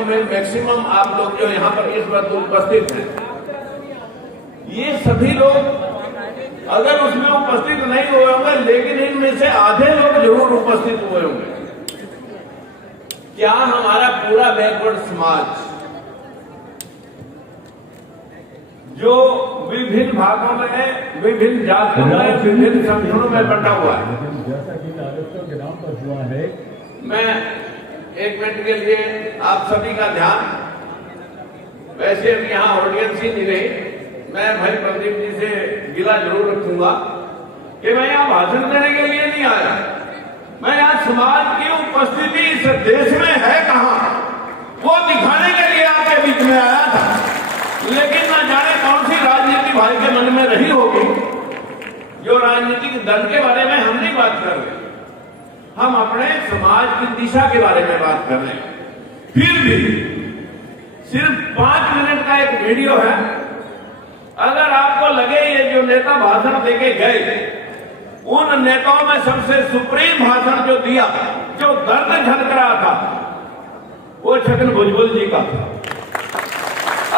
पार्टियों में मैक्सिमम आप लोग जो यहाँ पर इस वक्त उपस्थित हैं, ये सभी लोग अगर उसमें उपस्थित नहीं हुए होंगे, लेकिन इनमें से आधे लोग जरूर उपस्थित हुए होंगे। क्या हमारा पूरा बैकवर्ड समाज जो विभिन्न भागों में, विभिन्न जातियों में, विभिन्न संगठनों में बंटा हुआ है, जैसा कि आरक्षण के नाम पर हुआ है, मैं एक मिनट के लिए आप सभी का ध्यान, वैसे अब यहाँ ऑडियंस ही नहीं रही, मैं भाई प्रदीप जी से गिला जरूर रखूंगा कि मैं यहाँ भाषण देने के लिए नहीं आया। मैं यहाँ समाज की उपस्थिति इस देश में है कहाँ, वो दिखाने के लिए आपके बीच में आया था। लेकिन न जाने कौन सी राजनीति भाई के मन में रही होगी, जो राजनीतिक दल के बारे में हम नहीं बात कर रहे, हम अपने समाज की दिशा के बारे में बात कर रहे हैं। फिर भी सिर्फ 5 मिनट का एक वीडियो है, अगर आपको लगे ये जो नेता भाषण देके गए, उन नेताओं में सबसे सुप्रीम भाषण जो दिया, जो दर्द झलक रहा था, वो छगन भुजबल जी का था।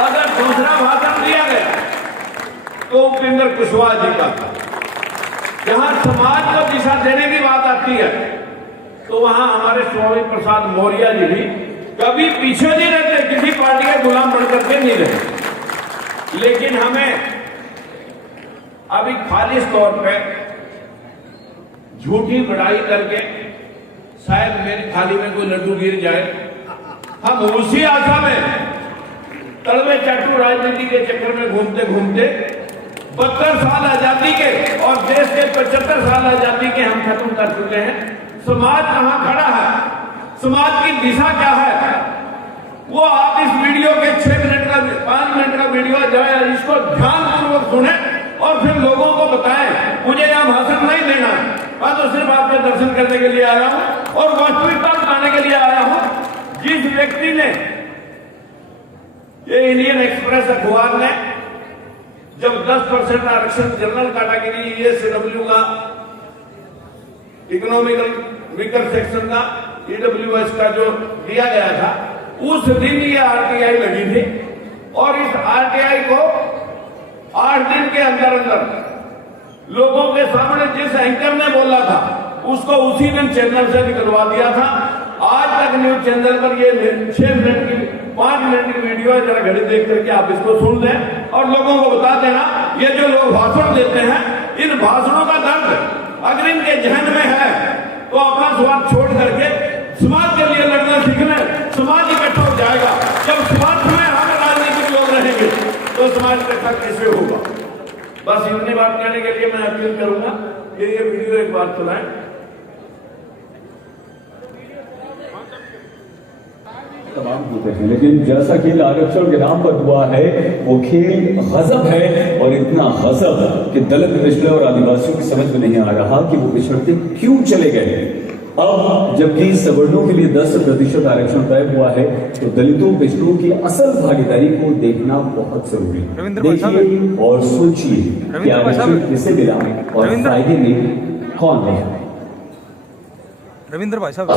अगर दूसरा भाषण दिया गया तो उपेंद्र कुशवाहा जी का था। जहां समाज को दिशा देने की बात आती है, तो वहां हमारे स्वामी प्रसाद मौर्य जी भी कभी पीछे नहीं रहते, किसी पार्टी के गुलाम बनकर के नहीं रहे। लेकिन हमें अभी खालिश तौर पे झूठी बड़ाई करके शायद मेरी थाली में कोई लड्डू गिर जाए, हम उसी आशा में तड़वे चाटू राजनीति के चक्कर में घूमते घूमते 72 साल आजादी के और देश के 75 साल आजादी के हम खत्म कर चुके हैं। समाज कहां खड़ा है, समाज की दिशा क्या है, वो आप इस वीडियो के 6 मिनट का 5 मिनट का वीडियो जाए, इसको ध्यानपूर्वक सुने और फिर लोगों को बताएं। मुझे यहाँ भाषण नहीं देना, मैं तो सिर्फ आपके दर्शन करने के लिए आया हूं और वास्तविकता बताने के लिए आया हूं। जिस व्यक्ति ने, ये इंडियन एक्सप्रेस अखबार ने जब 10% आरक्षण जनरल कैटेगरी ESW का, इकोनॉमिकल वीकर सेक्शन का, EWS का जो दिया गया था, उस दिन ये RTI लगी थी और इस RTI को 8 दिन के अंदर अंदर लोगों के सामने जिस एंकर ने बोला था उसको उसी दिन चैनल से निकलवा दिया था। आज तक न्यूज चैनल पर ये 6 मिनट की 5 मिनट की वीडियो है, जरा घड़ी देख करके आप इसको सुन लें और लोगों को बता देना, ये जो लोग भाषण देते हैं, इन भाषणों का दर्द अगर इनके जहन में है तो अपना स्वार्थ छोड़ करके समाज के लिए लड़ना सीख लें। समाज इकट्ठा हो जाएगा। जब स्वार्थ में हर राजनीतिक लोग रहेंगे तो समाज इकट्ठा कैसे होगा। बस इतनी बात कहने के लिए मैं अपील करूंगा कि ये वीडियो एक बार चलाएं। तमाम होते हैं, लेकिन जैसा खेल आरक्षण के नाम पर हुआ है, वो खेल गजब है और इतना गजब कि दलित, पिछड़े और आदिवासियों की समझ में नहीं आ रहा कि वो पिछड़ते क्यों चले गए। अब जबकि सवर्णों के लिए 10% आरक्षण तय हुआ है, तो दलितों, पिछड़ों की असल भागीदारी को देखना बहुत जरूरी है। देखिए और सोचिए कि आरक्षण किसे मिला और फायदे में कौन है। रविंद्र भाई साहब,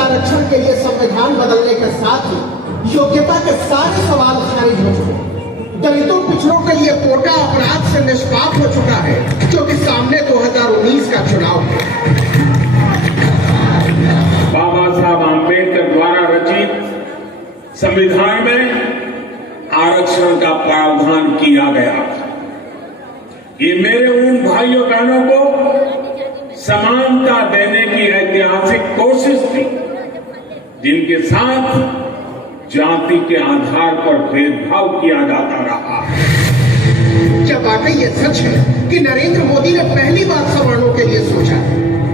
आरक्षण के लिए संविधान बदलने के साथ ही योग्यता के सारे सवाल खारिज हो चुके हैं। दलितों, पिछड़ों के लिए कोटा अपराध से निष्पाप हो चुका है, जो कि सामने 2019 का चुनाव है। बाबा साहब आम्बेडकर द्वारा रचित संविधान में आरक्षण का प्रावधान किया गया। ये मेरे उन भाइयों बहनों को समानता देने की ऐतिहासिक कोशिश थी जिनके साथ जाति के आधार पर भेदभाव किया जाता रहा। क्या वाकई ये सच है कि नरेंद्र मोदी ने पहली बार सवर्णों के लिए सोचा?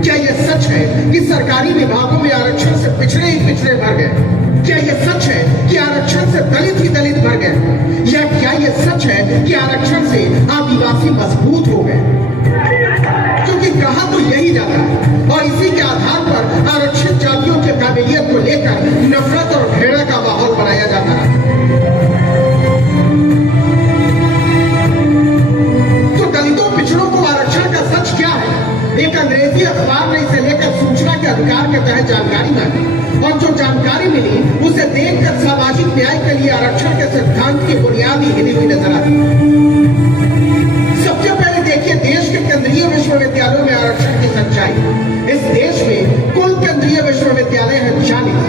क्या यह सच है कि सरकारी विभागों में आरक्षण से पिछड़े ही पिछड़े भर गए? क्या यह सच है कि आरक्षण से दलित ही दलित भर गए? या क्या यह सच है कि आरक्षण से आदिवासी मजबूत हो गए? क्योंकि कहा तो यही जाता है और इसी के आधार पर आरक्षित जातियों के काबिलियत को लेकर नफरत और घृणा का माहौल बनाया जाता है। तो दलितों पिछड़ों को आरक्षण का सच क्या है? एक अंग्रेजी अखबार ने इसे लेकर सूचना के अधिकार के तहत जानकारी मांगी और जो जानकारी मिली उसे देखकर सामाजिक न्याय के लिए आरक्षण के सिद्धांत की बुनियादी हिली हुई नजर आती। सबसे पहले देखिए देश के केंद्रीय विश्वविद्यालयों में आरक्षण की सच्चाई। इस देश में कुल केंद्रीय विश्वविद्यालय है 40।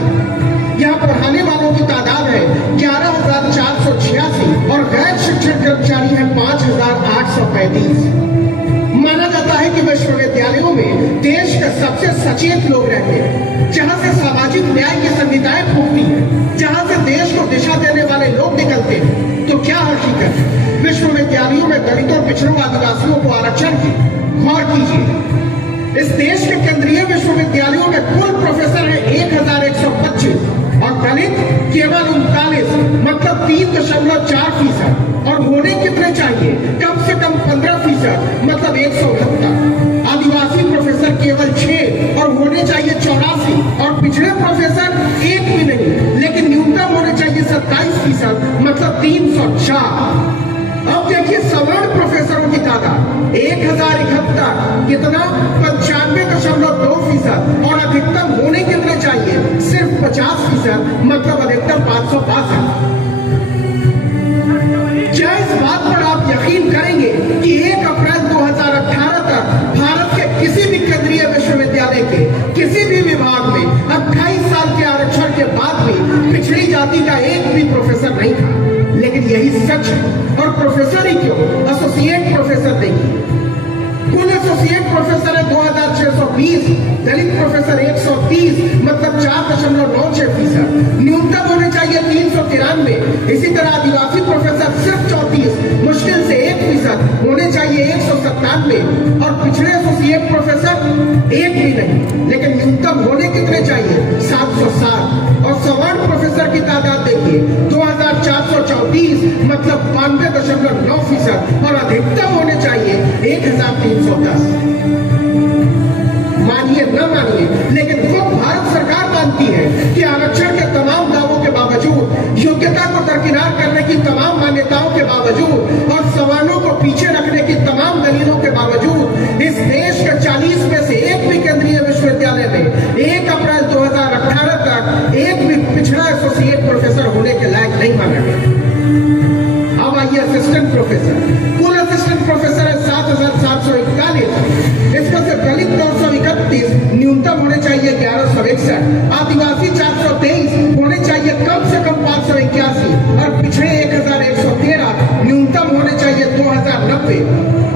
यहाँ पढ़ाने वालों की तादाद है 11,486 और गैर शिक्षक कर्मचारी है 5,835। माना जाता है कि विश्वविद्यालयों में देश के सबसे सचेत लोग रहते हैं, जहां से सामाजिक न्याय की संहिताएं फूटती हैं, जहां से देश को दिशा देने वाले लोग निकलते हैं। तो क्या हकीकत है विश्वविद्यालयों में दलितों, पिछड़ों, आदिवासियों को आरक्षण की? गौर कीजिए, इस देश के केंद्रीय विश्वविद्यालयों में कुल प्रोफेसर है 1,125 और दलित केवल 39, मतलब 3.4%। और होने कितने चाहिए? कम से कम 15%, मतलब 178। आदिवासी प्रोफेसर केवल 6 और होने चाहिए 84। और पिछड़े प्रोफेसर एक भी नहीं, लेकिन न्यूनतम होने चाहिए 27%, मतलब 304। अब देखिए सवर्ण प्रोफेसरों की तादाद 1071, कितना? 95.2%। और अधिकतम होने कितने चाहिए? सिर्फ 50%, मतलब अधिकतम 562। क्या इस बात पर आप यकीन करेंगे कि 1 अप्रैल 2018 तक भारत के किसी भी केंद्रीय विश्वविद्यालय के किसी भी विभाग में 28 साल के आरक्षण के बाद भी पिछड़ी जाति का एक भी प्रोफेसर नहीं था? लेकिन यही सच है। और प्रोफेसर ही क्यों, एसोसिएट प्रोफेसर देखिए, कुल एसोसिएट प्रोफेसर है 2,620, दलित प्रोफेसर 130, मतलब 4.96%। न्यूनतम होने चाहिए 393। इसी तरह आदिवासी प्रोफेसर सिर्फ 34, मुश्किल से 1%, होने चाहिए 197। और पिछड़े एसोसिएट प्रोफेसर एक भी नहीं, लेकिन न्यूनतम होने कितने चाहिए? 707। और सवर्ण प्रोफेसर की तादाद देखिए 2,434, मतलब 92.9%। और अधिकतम होने चाहिए 1,310। मानिए न मानिए, लेकिन खुद भारत सरकार मानती है कि आरक्षण के तमाम दावों के बावजूद, योग्यता को दरकिनार करने की तमाम मान्यताओं के बावजूद और सवालों को पीछे रखने की तमाम दलीलों के बावजूद इस देश के 40 में से एक भी केंद्रीय विश्वविद्यालय में 1 अप्रैल 2018 तक एक भी पिछड़ा एसोसिएट प्रोफेसर होने के लायक नहीं माना गया। अब आइए असिस्टेंट प्रोफेसर। कुल असिस्टेंट प्रोफेसर है 7,741, इसका से दलित 931, न्यूनतम होने चाहिए 1161। आदिवासी 423, होने चाहिए कम से कम 581। और पिछड़े 1,113, न्यूनतम होने चाहिए 2,090।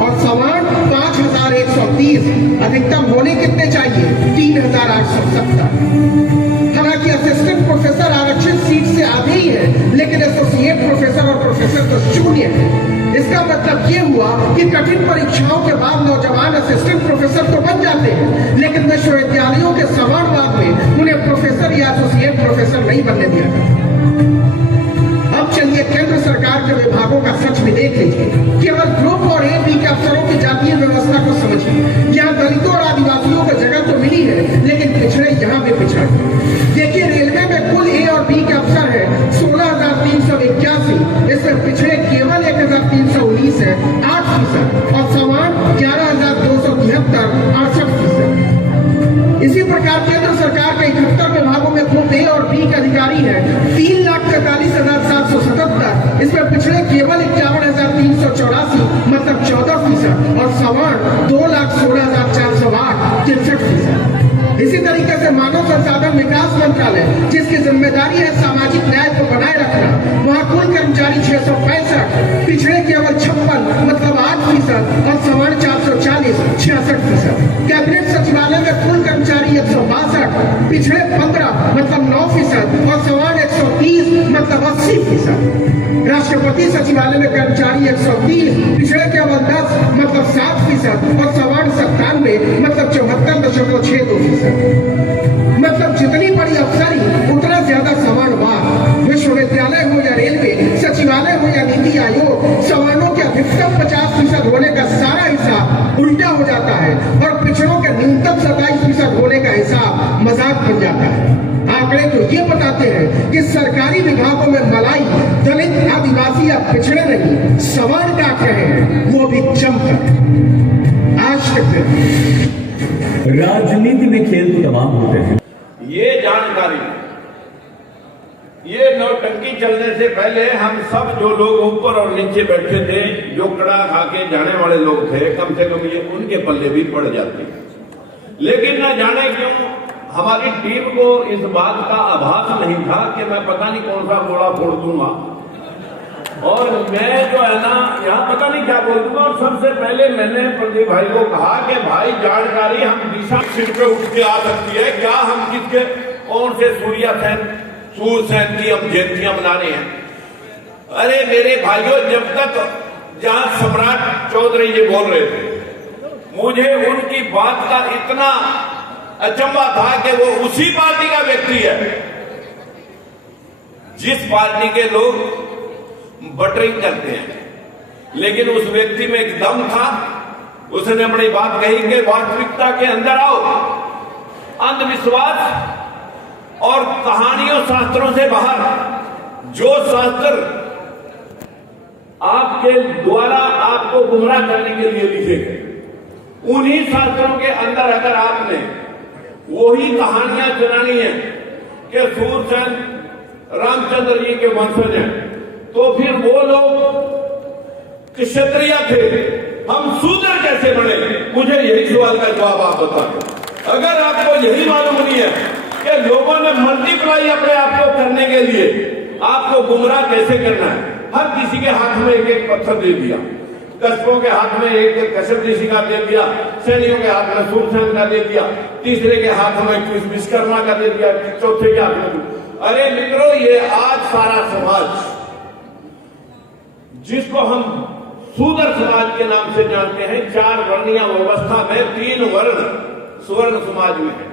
और सवर्ण 5,130, अधिकतम होने कितने चाहिए? 3,870। हालांकि असिस्टेंट प्रोफेसर आरक्षित सीट से आधे ही है, लेकिन एसोसिएट प्रोफेसर और प्रोफेसर तो शून्य है। इसका मतलब ये हुआ कि कठिन परीक्षाओं के बाद नौजवान असिस्टेंट प्रोफेसर तो बन जाते हैं, लेकिन विश्वविद्यालयों के सवर्ण वर्ग में उन्हें प्रोफेसर या एसोसिएट प्रोफेसर नहीं बनने दिया जाता। अब चलिए केंद्र सरकार के विभागों का सच भी देख लीजिए। केवल ग्रुप और A-B के अफसरों की जातीय व्यवस्था को समझिए। यहाँ दलितों और आदिवासियों को जगह तो मिली है, लेकिन पिछड़े यहाँ भी पिछड़े। देखिए रेलवे में कुल A और B के अफसर है 16,381, इसमें पिछड़े केवल 1,319 है, 8%। और सवर्ण 11,273, 68%। इसी प्रकार केंद्र सरकार के 71 विभागों में ग्रुप A और B के अधिकारी है 3,43,777, इसमें पिछड़े केवल 51,384, मतलब 14%। और सवर्ण 2,16,408, 63%। इसी तरीके से मानव संसाधन विकास मंत्रालय, जिसकी जिम्मेदारी है सामाजिक न्याय को बनाए रखना, वहाँ कुल कर्मचारी 665, पिछड़े केवल 56, मतलब 8%। और सवर्ण 440, 66%। कैबिनेट सचिवालय में कुल कर्मचारी 162, पिछड़े 15, मतलब 9%। और सवर्ण 130, मतलब 80%। राष्ट्रपति सचिवालय में कर्मचारी 130, पिछड़े केवल 10, मतलब 7%। और सवर्ण 97, मतलब 74.5%। 0.6%। मतलब जितनी बड़ी अफसरी उतना ज्यादा समानवाद। विश्वविद्यालय हो या रेलवे, सचिवालय हो या नीति आयोग, सवर्णों के अधिकतम 50% होने का सारा हिसाब उल्टा हो जाता है और पिछड़ों के न्यूनतम 27% होने का हिसाब मजाक बन जाता है। आंकड़े तो ये बताते हैं कि सरकारी विभागों में मलाई, दलित, आदिवासी या पिछड़े नहीं, सवर्ण काट रहे हैं, वो भी जमकर। आज तक राजनीति में खेल तो तमाम होते हैं। ये जानकारी, ये नौटंकी चलने से पहले हम सब जो लोग ऊपर और नीचे बैठे थे, जो कड़ा खा के जाने वाले लोग थे, कम से कम ये उनके पल्ले भी पड़ जाती। लेकिन न जाने क्यों हमारी टीम को इस बात का आभास नहीं था कि मैं पता नहीं कौन सा गोला फोड़ दूंगा और मैं जो है ना यहाँ पता नहीं क्या बोल दूंगा। और सबसे पहले मैंने प्रदीप भाई को कहा कि भाई जानकारी हम दिशा सिर पे उठ के आ सकती है क्या, हम किसके कौन से सूर्यसेन की हम जयंतियां मना रहे हैं। अरे मेरे भाइयों, जब तक जहां सम्राट चौधरी जी बोल रहे थे, मुझे उनकी बात का इतना अचंभा था कि वो उसी पार्टी का व्यक्ति है जिस पार्टी के लोग बटरिंग करते हैं, लेकिन उस व्यक्ति में एक दम था। उसने अपनी बात कही कि वास्तविकता के अंदर आओ, अंधविश्वास और कहानियों शास्त्रों से बाहर जो शास्त्र आपके द्वारा आपको गुमराह करने के लिए लिखे गए, उन्हीं शास्त्रों के अंदर अगर आपने वही कहानियां सुनानी है कि सूरसेन रामचंद्र जी के वंशज हैं, तो फिर वो लोग क्षत्रिय थे, हम शूद्र कैसे बने? मुझे यही सवाल का जवाब आप बताएं। अगर आपको यही मालूम नहीं है कि लोगों ने मल्टीप्लाई अपने आप को करने के लिए आपको गुमराह कैसे करना है, हर किसी के हाथ में एक एक पत्थर दे दिया। कस्बों के हाथ में एक कश्यप ऋषि का दे दिया, सैनियों के हाथ में सूरसेन का दे दिया, तीसरे के हाथ में विश्वकर्मा का दे दिया, चौथे के हाथ में। अरे मित्रों, ये आज सारा समाज जिसको हम शूद्र समाज के नाम से जानते हैं, 4 वर्णीय व्यवस्था में 3 वर्ण सुवर्ण समाज में है,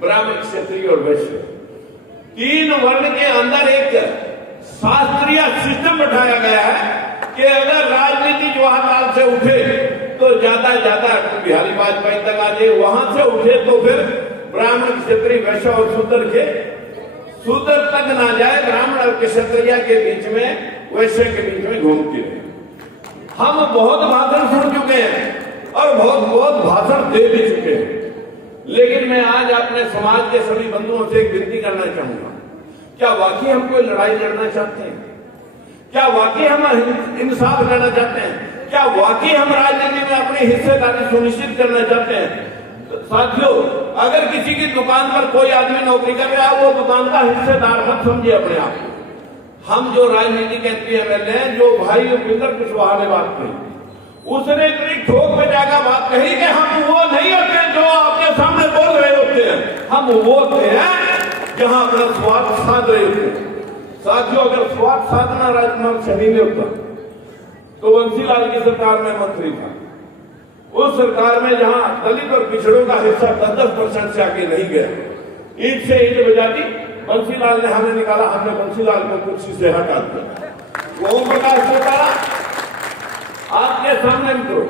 ब्राह्मण, क्षत्रिय और वैश्य। 3 वर्ण के अंदर एक शास्त्रीय सिस्टम बैठाया गया है कि अगर राजनीति जवाहरलाल से उठे तो ज्यादा बिहारी वाजपेयी तक आ जाए, वहां से उठे तो फिर ब्राह्मण, क्षत्रिय, वैश्य और शूद्र तक ना जाए, ब्राह्मण और क्षत्रिय के बीच में, वैश्य के बीच में घूमती रहे। हम बहुत भाषण सुन चुके हैं और बहुत भाषण दे भी चुके हैं, लेकिन मैं आज अपने समाज के सभी बंधुओं से एक विनती करना चाहूंगा, क्या वाकई हम कोई लड़ाई लड़ना चाहते हैं? क्या वाकई हम इंसाफ करना चाहते हैं? क्या वाकई हम राजनीति में अपनी हिस्सेदारी सुनिश्चित करना चाहते हैं? साथियों, अगर किसी की दुकान पर कोई आदमी नौकरी कर रहा है, वो दुकान का हिस्सेदार मत समझिए अपने आप को। हम जो राजनीतिक एमएलए हैं, जो भाई उपेंद्र कुशवाहा ने बात कही, उसने इतनी ठोक पे जाकर बात कही कि हम वो नहीं होते जो आपके सामने बोल रहे होते हैं, हम वो होते हैं जहां अपना स्वार्थ साध रहे होते हैं। साथियों, अगर स्वार्थ साधना राजकुमार शनि ने होता तो बंसीलाल की सरकार में मंत्री था। उस सरकार में जहां दलित और पिछड़ों का हिस्सा 10% से आगे नहीं गया, ईंट से ईंट बजा दी, बंसीलाल ने हमें निकाला, हमने बंसीलाल को कुर्सी से हटा दिया। वो ओम प्रकाश चौटाला आपके सामने मित्रों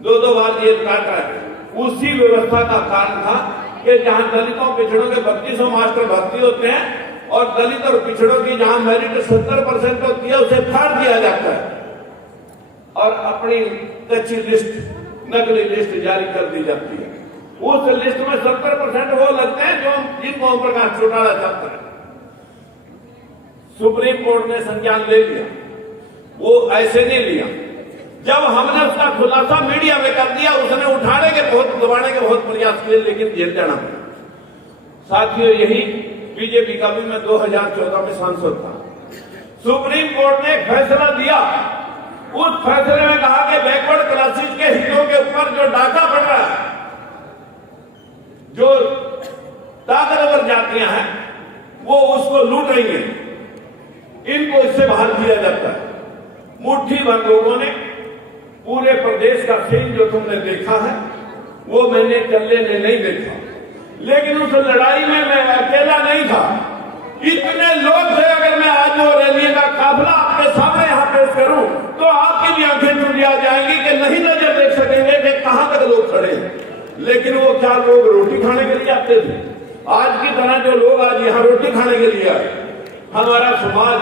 2 बार जेल काटा है। उसी व्यवस्था का कारण था कि जहां दलितों पिछड़ों के 3200 मास्टर भर्ती होते हैं और दलित और पिछड़ों की जहां मेरिट 70% होती है, उसे फाड़ दिया जाता है और अपनी कच्ची लिस्ट, नकली लिस्ट जारी कर दी जाती है। उस लिस्ट में 70% वो लगते हैं जो जिनको ओम प्रकाश चौटाला चाहता है। सुप्रीम कोर्ट ने संज्ञान ले लिया, वो ऐसे नहीं लिया। जब हमने उसका खुलासा मीडिया में कर दिया, उसने उठाने के दबाने के बहुत प्रयास किए, लेकिन जेल जाना पड़ा। साथियों, यही बीजेपी का भी मैं 2014 में सांसद था। सुप्रीम कोर्ट ने एक फैसला दिया, उस फैसले में कहा कि बैकवर्ड क्लासेस के हितों के ऊपर जो डाका पड़ रहा है, जो ताकतवर जातियां हैं वो उसको लूट रही हैं, इनको इससे बाहर किया जाता है। मुट्ठी भर लोगों ने पूरे प्रदेश का सीन जो तुमने देखा है, वो मैंने कल्ले ने नहीं देखा, लेकिन उस लड़ाई में मैं अकेला नहीं था। इतने लोग थे। अगर मैं आज वो रैली का काफिला आपके सामने यहाँ पेश करूं तो आपकी भी आंखें टूट जाएंगी कि नहीं नजर देख सकेंगे कि कहां तक लोग खड़े हैं। लेकिन वो क्या लोग रोटी खाने के लिए आते थे? आज की तरह जो लोग आज यहाँ रोटी खाने के लिए आए। हमारा समाज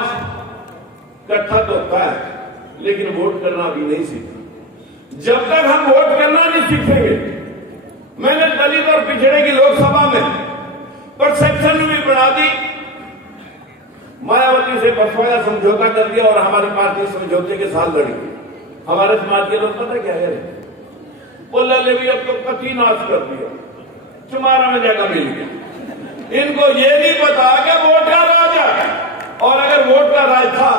इकट्ठा तो होता है लेकिन वोट करना भी नहीं सीखा। जब तक हम वोट करना नहीं सीखेंगे, मैंने दलित और पिछड़े की लोकसभा में परसेप्शन भी बढ़ा दी, मायावती से बसपा समझौता कर दिया और हमारी पार्टी समझौते के साथ लड़ी। हमारे समाज के लोग पता क्या है, बोला ले भी अब तो कति नाश कर दिया, तुम्हारा में जगह मिल गया। इनको ये नहीं पता कि वोट का राज है, और अगर वोट का राज था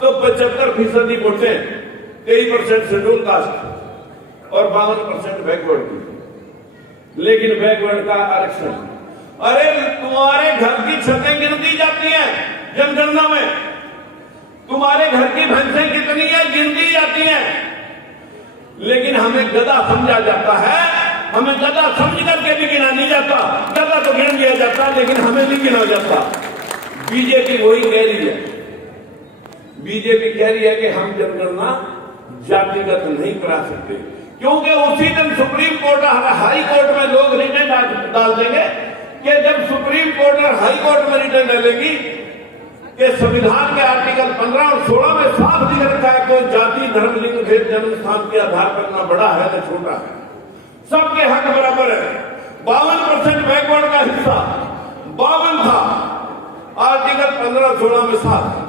तो 75% वोटें 23% शेड्यूल कास्ट और 52% बैकवर्ड की। लेकिन बैकवर्ड का आरक्षण, अरे तुम्हारे घर की छतें गिनती जाती हैं जनगणना में, तुम्हारे घर की भैंसें कितनी है गिनती जाती हैं, लेकिन हमें गधा समझा जाता है। हमें गधा समझ करके भी गिना नहीं जाता। गधा तो गिन दिया जाता लेकिन हमें नहीं गिना जाता। बीजेपी वही कह रही है, बीजेपी कह रही है कि हम जनगणना जातिगत नहीं करा सकते, क्योंकि उसी दिन सुप्रीम कोर्ट और हाई कोर्ट में लोग रिटर्न डाल देंगे कि जब सुप्रीम कोर्ट और हाई कोर्ट में रिटर्न डालेगी कि संविधान के आर्टिकल 15 और 16 में साफ लिख रखा है कोई जाति धर्म लिंग भेद जन्म स्थान के आधार पर ना बड़ा है न छोटा है, सबके हक बराबर है। 52% बैकवर्ड का हिस्सा 52 था, आर्टिकल 15-16 में साफ।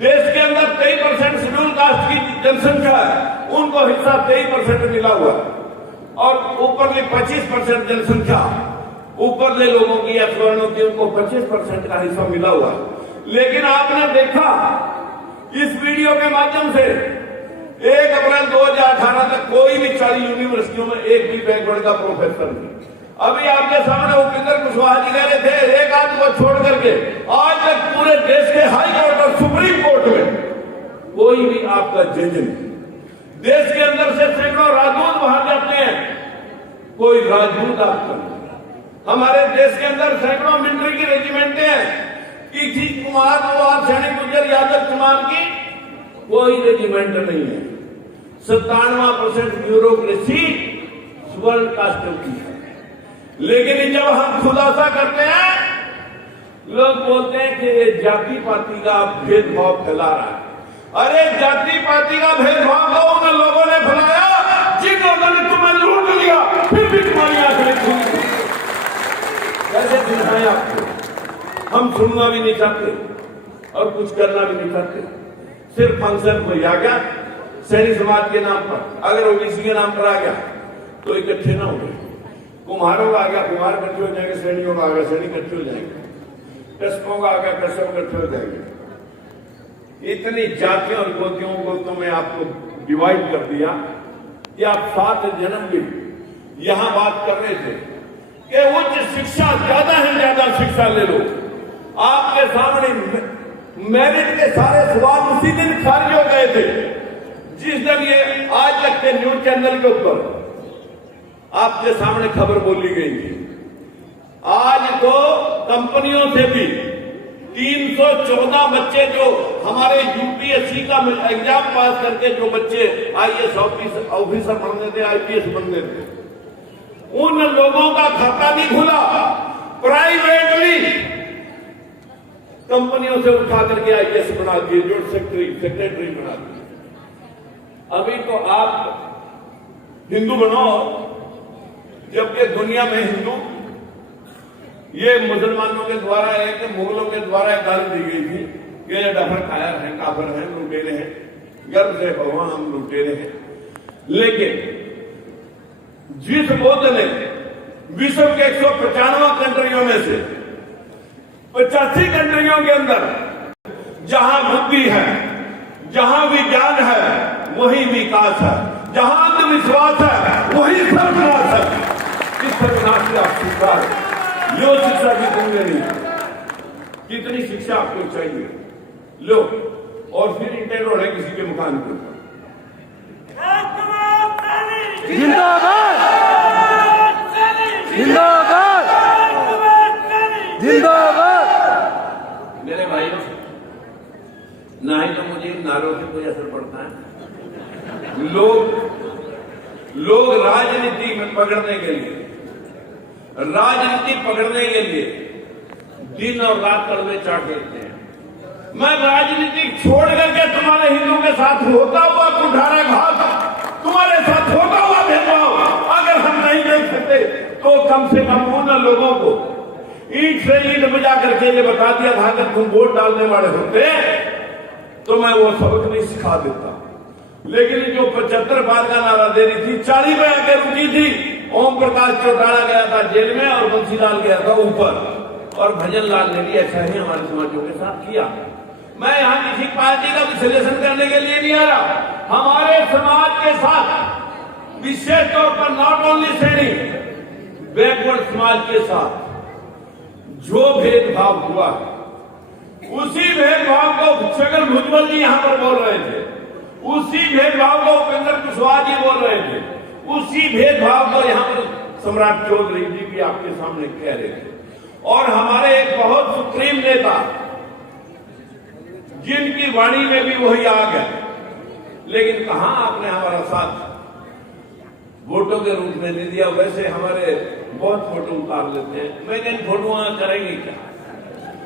देश के अंदर 23% शेड्यूल कास्ट की जनसंख्या है, उनको हिस्सा 23% मिला हुआ है, और ऊपरले 25% जनसंख्या ऊपरले लोगों की या स्वर्णों की, उनको 25% का हिस्सा मिला हुआ है। लेकिन आपने देखा इस वीडियो के माध्यम से 1 अप्रैल 2018 तक कोई भी 40 यूनिवर्सिटियों में एक भी बैकवर्ड का प्रोफेसर नहीं। अभी आपके सामने उपेंद्र कुशवाहा जी कह रहे थे एक आध को छोड़ करके आज तक पूरे देश के हाई कोर्ट और सुप्रीम कोर्ट में कोई भी आपका जज नहीं। देश के अंदर से सैकड़ों राजदूत बाहर जाते हैं, कोई राजदूत आपका नहीं। हमारे देश के अंदर सैकड़ों मिलिट्री की रेजिमेंटें हैं, किसी कुमार कुमार सैनिक गुजर यादव चुनाव की कोई रेजिमेंट नहीं है। 97% ब्यूरोक्रेसी स्वर्ण कास्ट की है। लेकिन जब हम खुलासा करते हैं, लोग बोलते हैं कि ये जाति पाति का भेदभाव फैला रहा है। अरे जाति पाति का भेदभाव तो उन लोगों ने फैलाया जिन लोगों ने तुम्हें लूट लिया, फिर भी तुम्हारी आंखें खुली। कैसे दिखाएं आपको? हम सुनना भी नहीं चाहते और कुछ करना भी नहीं चाहते। सिर्फ फंक्शन कोई आ गया सैनी समाज के नाम पर, अगर ओबीसी के नाम पर आ गया तो इकट्ठे ना हो गए। कुम्हारों का आ गया कुम्हार इकट्ठे हो जाएंगे, सैनियों का आ गया सैनिक इकट्ठे हो जाएंगे, कश्यपों का आ गया कश्यप इकट्ठे हो जाएंगे। इतनी जातियों और गोतियों को तो मैं आपको डिवाइड कर दिया कि आप 7 जन्म भी यहां बात कर रहे थे कि उच्च शिक्षा ज्यादा है, ज्यादा शिक्षा ले लो। आपके सामने मेरिट के सारे सवाल उसी दिन खारिज हो गए थे जिस दिन ये आज तक के न्यूज चैनल के ऊपर आपके सामने खबर बोली गई थी। आज तो कंपनियों से भी 314 बच्चे जो हमारे यूपीएससी का एग्जाम पास करके जो बच्चे आईएएस ऑफिसर बनने थे, आईपीएस बनने थे, उन लोगों का खाता नहीं खुला। प्राइवेटली कंपनियों से उठा करके आईएएस बना दिए, जो सेक्रेटरी बना दिए। अभी तो आप हिंदू बनो, जबकि दुनिया में हिंदू ये मुसलमानों के द्वारा है कि मुगलों के द्वारा गाली दी गई थी कि ये डफर कायर हैं, काफिर हैं, लुटेरे हैं। गर्व से कहो हम लुटेरे हैं। लेकिन जिस बुद्ध ने विश्व के 195 कंट्रियों में से 85 कंट्रियों के अंदर जहां बुद्धि है, जहां विज्ञान है, वही विकास है, जहां अंधविश्वास है वही सर्वनाश है। इस सर्वनाश से आप स्वीकार लो, शिक्षा की कमी नहीं। कितनी शिक्षा आपको चाहिए लो, और फिर इंटेरो है किसी के मकान के ऊपर। जिंदाबाद। लोग राजनीति में पकड़ने के लिए दिन और रात कड़वे चाट देते हैं। मैं राजनीति छोड़ करके तुम्हारे हिंदू के साथ होता हुआ कुठारा घात, तुम्हारे साथ होता हुआ भेदभाव अगर हम नहीं देख सकते तो कम से कम उन लोगों को ईंट से ईंट बजा करके ये बता दिया था अगर तुम वोट डालने वाले होते तो मैं वो सबक नहीं सिखा देता। लेकिन जो 75 बार का नारा दे रही थी, 40 में आके रुकी थी, ओम प्रकाश चौटाला गया था जेल में और बंसीलाल गया था ऊपर, और भजन लाल ने भी ऐसा ही हमारे समाजों के साथ किया। मैं यहाँ किसी पार्टी का विश्लेषण करने के लिए नहीं आ रहा। हमारे समाज के साथ विशेष तौर पर नॉट ओनली सैनी बैकवर्ड समाज के साथ जो भेदभाव हुआ, उसी भेदभाव को छगन भुजबल जी यहां पर बोल रहे थे, उसी भेदभाव को उपेंद्र कुशवाहा जी बोल रहे थे, उसी भेदभाव को यहां पर सम्राट चौधरी जी भी आपके सामने कह रहे थे। और हमारे एक बहुत सुप्रीम नेता जिनकी वाणी में भी वही आग है, लेकिन कहां आपने हमारा साथ वोटों के रूप में नहीं दिया। वैसे हमारे बहुत फोटो उतार लेते हैं, मैं इन फोटो करेंगे क्या?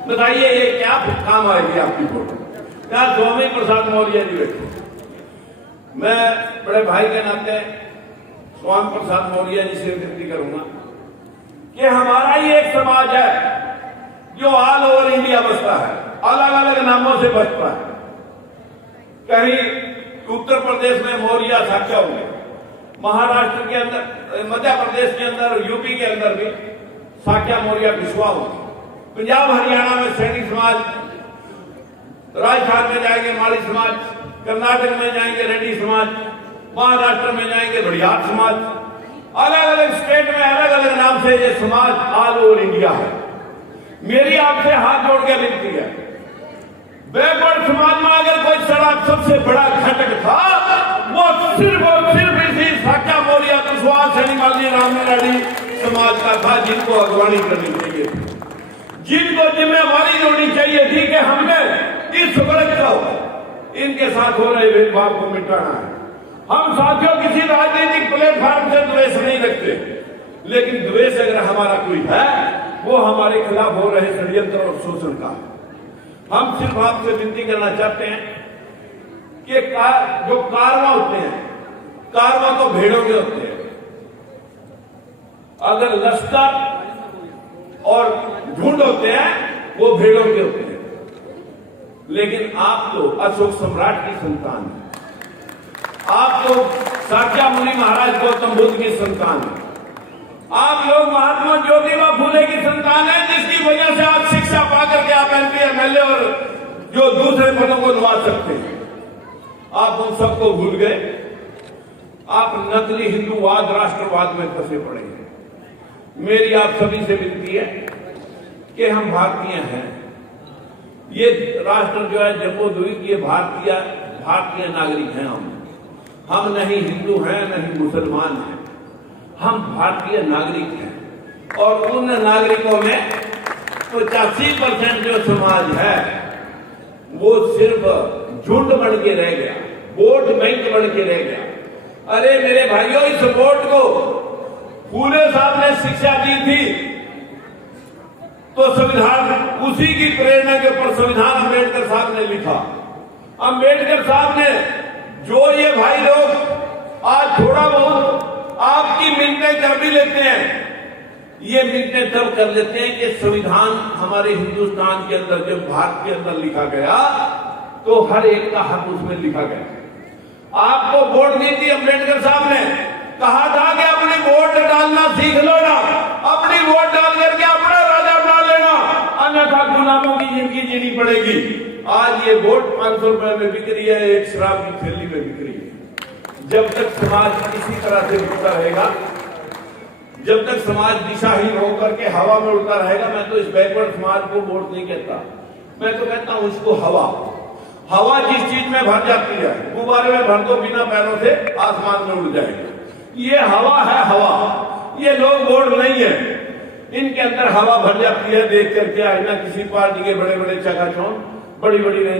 बताइए ये क्या काम आएगी आपकी फोटो? क्या स्वामी प्रसाद मौर्य जी बैठे? मैं बड़े भाई के नाते स्वामी प्रसाद मौर्य जी से विनती करूंगा कि हमारा ही एक समाज है जो ऑल ओवर इंडिया बसता है, अलग अलग नामों से बसता है। कहीं उत्तर प्रदेश में मौर्य साक्या होंगे, महाराष्ट्र के अंदर, मध्य प्रदेश के अंदर, यूपी के अंदर भी साक्या मौर्य विश्वा होंगे, पंजाब हरियाणा में सैनी समाज, राजस्थान में जाएंगे माली समाज, कर्नाटक में जाएंगे रेड्डी समाज, महाराष्ट्र में जाएंगे भड़ियार समाज। अलग अलग स्टेट में अलग अलग नाम से ये समाज ऑल ओवर इंडिया है। मेरी आपसे हाथ जोड़ के विनती है, बैकवर्ड समाज में अगर कोई सड़क सबसे बड़ा घटक था वो सिर्फ और सिर्फ इसी साक्या मौर्य कुशवाहा सैनी माली रामनारायणी समाज का था, जिनको अगवानी करनी चाहिए थी, जिनको जिम्मेवारी होनी चाहिए थी कि हमने इस वर्ग को इनके साथ हो रहे भेदभाव को मिटाना है। हम साथियों किसी राजनीतिक प्लेटफॉर्म से द्वेष नहीं रखते, लेकिन द्वेष अगर हमारा कोई है वो हमारे खिलाफ हो रहे षड्यंत्र और शोषण का है। हम सिर्फ आपसे विनती करना चाहते हैं कि जो कारवा होते हैं, कारवा तो भेड़ों के होते हैं, अगर लश्कर और झुंड होते हैं वो भेड़ों के होते हैं। लेकिन आप तो अशोक सम्राट की संतान है, आप तो साक्या मुनि महाराज गौतम बुद्ध की संतान है, आप लोग महात्मा ज्योतिबा फूले की संतान है, जिसकी वजह से आप शिक्षा पाकर के आप एमपी एमएलए और जो दूसरे पदों को निभा सकते हैं। आप उन सबको भूल गए, आप नकली हिंदूवाद राष्ट्रवाद में फंसे पड़े हैं। मेरी आप सभी से विनती है कि हम भारतीय हैं, ये राष्ट्र जो है जम्मू-द्वीप, ये भारतीय नागरिक हैं। हम नहीं हिंदू हैं नहीं मुसलमान हैं, हम भारतीय नागरिक हैं। और उन नागरिकों में 85% जो समाज है वो सिर्फ झुंड बन के रह गया, वोट बैंक बन के रह गया। अरे मेरे भाइयों, इस वोट को फूले साहब ने शिक्षा दी थी तो संविधान उसी की प्रेरणा के ऊपर संविधान अम्बेडकर साहब ने लिखा। अम्बेडकर साहब ने जो ये भाई लोग आज थोड़ा बहुत आपकी मिन्नतें कर भी लेते हैं, ये मिन्नतें तब कर लेते हैं कि संविधान हमारे हिंदुस्तान के अंदर, जब भारत के अंदर लिखा गया तो हर एक का हक उसमें लिखा गया। आपको वोट दी थी अम्बेडकर साहब ने, कहा था कि अपनी वोट डालना सीख लो ना, अपनी वोट डाल करके अपना राजा बना लेना, अन्यथा गुलामों की जिंदगी जीनी पड़ेगी। आज ये वोट 500 रुपए में बिक रही है, एक शराब की थैली में बिक रही है। जब तक समाज इसी तरह से बिकता रहेगा, जब तक समाज दिशाहीन होकर के हवा में उड़ता रहेगा, मैं तो इस बैकवर्ड समाज को वोट नहीं कहता, मैं तो कहता हूं इसको हवा जिस चीज में भर जाती है, गुब्बारे में भर दो, बिना पैरों से आसमान में उड़ जाएगा। ये हवा है, हवा। ये लोग वोट नहीं है, इनके अंदर हवा भर जाती है। देख करके आईना किसी पार्टी के बड़े बड़े चकाचौंध, बड़ी बड़ी